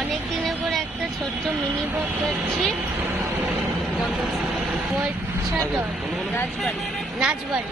অনেক দিনের পরে একটা ছোট্ট মিনি ব্লগ করছি। নাচবাড়ি।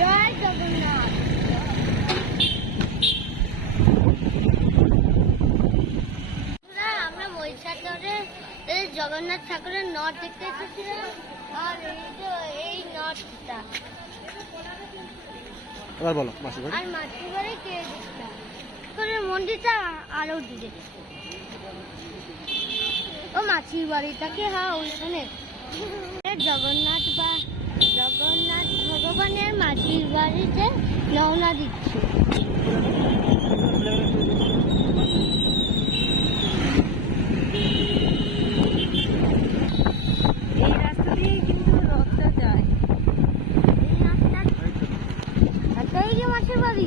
জয় জগন্নাথ। আমরা মহিষাদলে জগন্নাথ ঠাকুরের নট দেখতে এসেছিলাম, আর এই নটটা আর মাসির বাড়ি মন্দিরটা আরো দিকে ও মাসির বাড়িটাকে ওইখানে জগন্নাথ ভগবানের মাসির বাড়িতে রওনা দিচ্ছে। এই রাস্তা দিয়ে কিন্তু রথটা যায়। এই রাস্তা এই যে মাসির বাড়ি,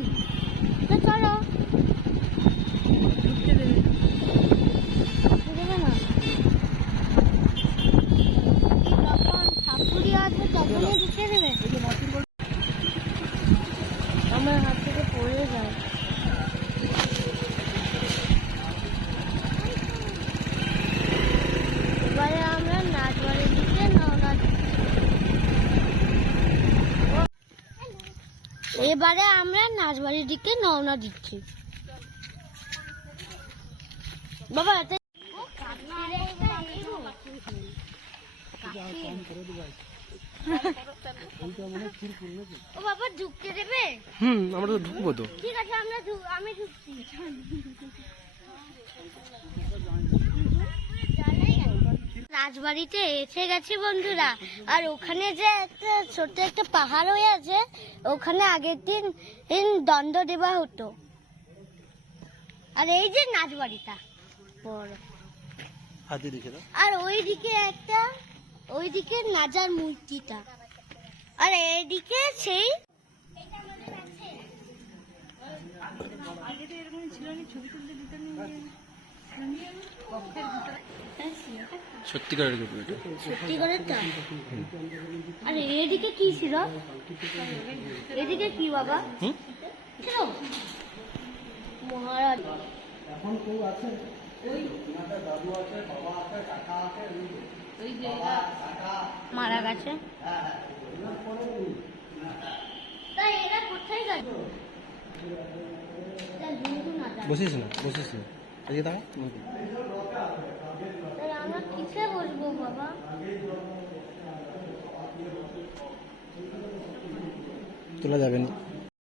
চলো। আমার হাত থেকে পড়ে যায়। এবারে আমরা নাচবাড়ির দিকে রওনা দিচ্ছি। বাবা ও বাবা ঢুকতে দেবে? আমরা তো ঢুকবো তো। ঠিক আছে, আমি ঢুকছি। রাজবাড়িতে এসে গেছি বন্ধুরা, আর ওখানে যে একটা ছোট্ট একটা পাহাড় হয়ে আছে, ওখানে আগের দিন দণ্ড দেওয়া হতো। আর এই যে নাচবাড়িটা বড়, আর ওইদিকে নাজার মূর্তিটা, আর এইদিকে সেই সত্যিকারের টা। আর এদিকে কি ছিল? এদিকে কি বাবা ছিল? মহারাজ। এখন কেউ আছে? মারা গেছে। তাই এরা কোথায় গেল? বসিস না আমরা কিসে বসবো বাবা? তোলা যাবে না।